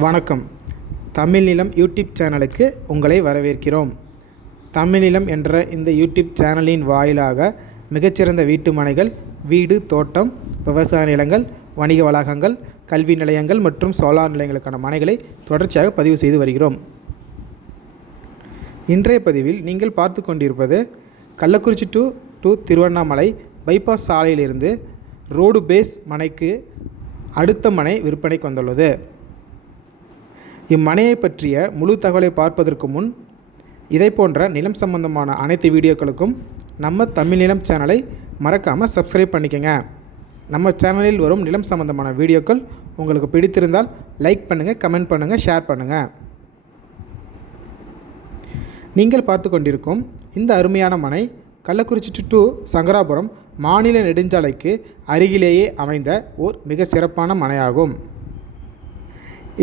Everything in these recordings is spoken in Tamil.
வணக்கம். தமிழ் நிலம் யூடியூப் சேனலுக்கு உங்களை வரவேற்கிறோம். தமிழ் நிலம் என்ற இந்த யூடியூப் சேனலின் வாயிலாக மிகச்சிறந்த வீட்டு மனைகள், வீடு, தோட்டம், விவசாய நிலங்கள், வணிக வளாகங்கள், கல்வி நிலையங்கள் மற்றும் சோலார் நிலையங்களுக்கான மனைகளை தொடர்ச்சியாக பதிவு செய்து வருகிறோம். இன்றைய பதிவில் நீங்கள் பார்த்து கொண்டிருப்பது கள்ளக்குறிச்சி டு திருவண்ணாமலை பைபாஸ் சாலையிலிருந்து ரோடு பேஸ் மனைக்கு அடுத்த மனை விற்பனைக்கு வந்துள்ளது. இம்மனையை பற்றிய முழு தகவலை பார்ப்பதற்கு முன் இதை போன்ற நிலம் சம்பந்தமான அனைத்து வீடியோக்களுக்கும் நம்ம தமிழ் நிலம் சேனலை மறக்காமல் சப்ஸ்கிரைப் பண்ணிக்கங்க. நம்ம சேனலில் வரும் நிலம் சம்பந்தமான வீடியோக்கள் உங்களுக்கு பிடித்திருந்தால் லைக் பண்ணுங்கள், கமெண்ட் பண்ணுங்கள், ஷேர் பண்ணுங்கள். நீங்கள் பார்த்து கொண்டிருக்கும் இந்த அருமையான மனை கள்ளக்குறிச்சி டு சங்கராபுரம் மாநில நெடுஞ்சாலைக்கு அருகிலேயே அமைந்த ஓர் மிக சிறப்பான மனையாகும்.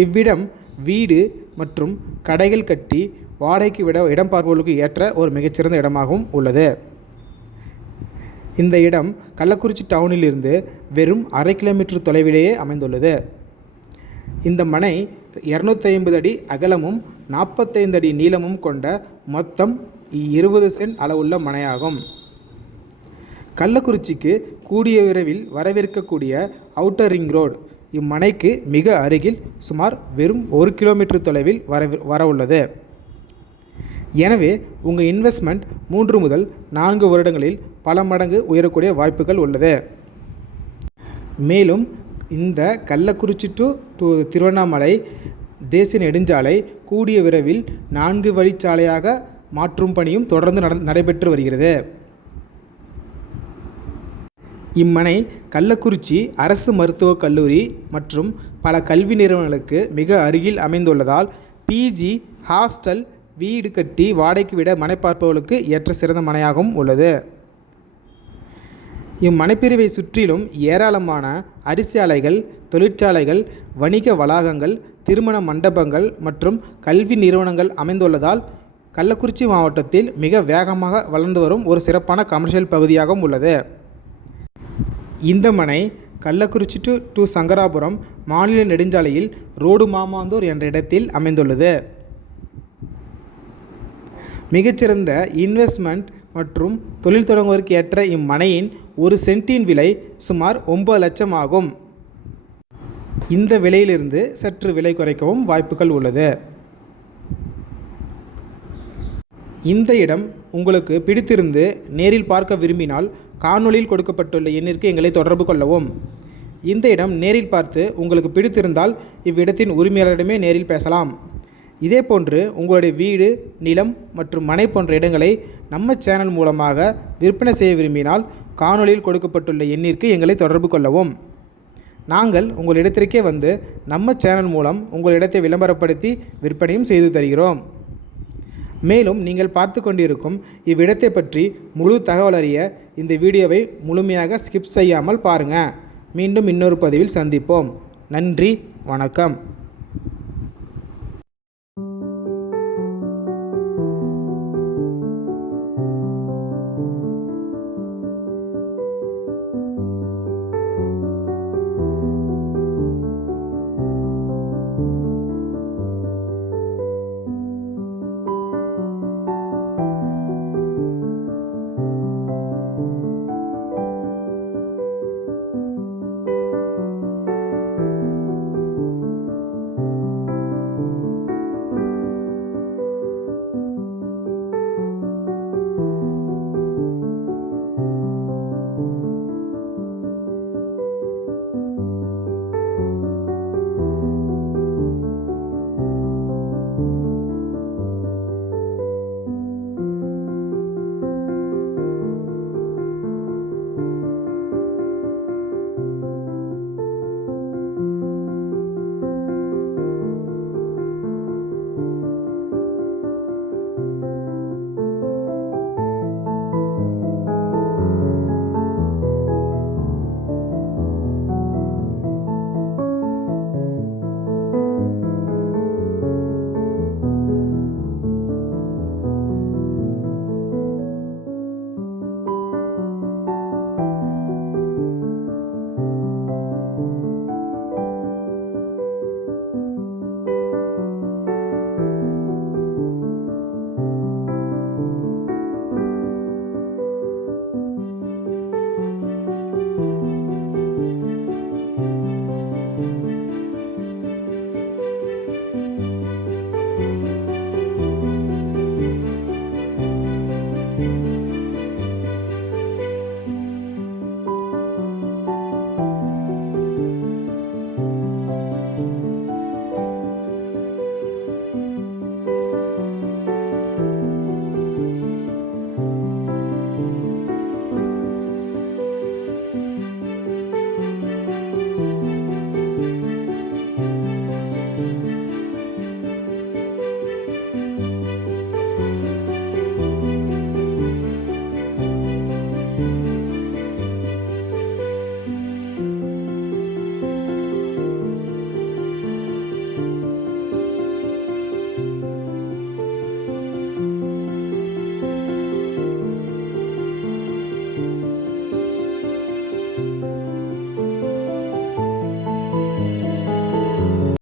இவ்விடம் வீடு மற்றும் கடைகள் கட்டி வாடகைக்கு விட இடம் பார்ப்பவர்களுக்கு ஏற்ற ஒரு மிகச்சிறந்த இடமாகவும் உள்ளது. இந்த இடம் கள்ளக்குறிச்சி டவுனிலிருந்து வெறும் 1/2 கிலோமீட்டர் தொலைவிலேயே அமைந்துள்ளது. இந்த மனை 250 அடி அகலமும் 45 அடி நீளமும் கொண்ட மொத்தம் 20 சென்ட் அளவுள்ள மனையாகும். கள்ளக்குறிச்சிக்கு கூடிய விரைவில் வரவிருக்கக்கூடிய அவுட்டர் ரிங் ரோடு இம்மனைக்கு மிக அருகில் சுமார் வெறும் 1 கிலோமீட்டர் தொலைவில் வர உள்ளது. எனவே உங்கள் இன்வெஸ்ட்மெண்ட் 3 முதல் 4 வருடங்களில் பல மடங்கு உயரக்கூடிய வாய்ப்புகள் உள்ளது. மேலும் இந்த கள்ளக்குறிச்சி டு திருவண்ணாமலை தேசிய நெடுஞ்சாலை கூடிய விரைவில் 4 வழிச்சாலையாக மாற்றும் பணியும் தொடர்ந்து நடைபெற்று வருகிறது. இம்மனை கள்ளக்குறிச்சி அரசு மருத்துவக் கல்லூரி மற்றும் பல கல்வி நிறுவனங்களுக்கு மிக அருகில் அமைந்துள்ளதால் பிஜி, ஹாஸ்டல், வீடு கட்டி வாடகைக்கு விட மனை பார்ப்பவர்களுக்கு ஏற்ற சிறந்த மனையாகவும் உள்ளது. இம்மனைப்பிரிவை சுற்றிலும் ஏராளமான அரிசி ஆலைகள், தொழிற்சாலைகள், வணிக வளாகங்கள், திருமண மண்டபங்கள் மற்றும் கல்வி நிறுவனங்கள் அமைந்துள்ளதால் கள்ளக்குறிச்சி மாவட்டத்தில் மிக வேகமாக வளர்ந்து வரும் ஒரு சிறப்பான கமர்ஷியல் பகுதியாகவும் உள்ளது. இந்த மனை கள்ளக்குறிச்சி டு சங்கராபுரம் மாநில நெடுஞ்சாலையில் ரோடு மாமாந்தூர் என்ற இடத்தில் அமைந்துள்ளது. மிகச்சிறந்த இன்வெஸ்ட்மெண்ட் மற்றும் தொழில் தொடங்குவதற்கு ஏற்ற இம்மனையின் ஒரு சென்ட்டின் விலை சுமார் 9 லட்சம் ஆகும். இந்த விலையிலிருந்து சற்று விலை குறைக்கவும் வாய்ப்புகள் உள்ளது. இந்த இடம் உங்களுக்கு பிடித்திருந்து நேரில் பார்க்க விரும்பினால் காணொளியில் கொடுக்கப்பட்டுள்ள எண்ணிற்கு எங்களை தொடர்பு கொள்ளவும். இந்த இடம் நேரில் பார்த்து உங்களுக்கு பிடித்திருந்தால் இவ்விடத்தின் உரிமையாளரிடமே நேரில் பேசலாம். இதேபோன்று உங்களுடைய வீடு, நிலம் மற்றும் மனை போன்ற இடங்களை நம்ம சேனல் மூலமாக விற்பனை செய்ய விரும்பினால் காணொளியில் கொடுக்கப்பட்டுள்ள எண்ணிற்கு எங்களை தொடர்பு கொள்ளவும். நாங்கள் உங்கள் இடத்திற்கே வந்து நம்ம சேனல் மூலம் உங்கள் இடத்தை விளம்பரப்படுத்தி விற்பனையும் செய்து தருகிறோம். மேலும் நீங்கள் பார்த்து கொண்டிருக்கும் இவ்விடத்தை பற்றி முழு தகவல் அறிய இந்த வீடியோவை முழுமையாக ஸ்கிப் செய்யாமல் பாருங்கள். மீண்டும் இன்னொரு பதிவில் சந்திப்போம். நன்றி, வணக்கம்.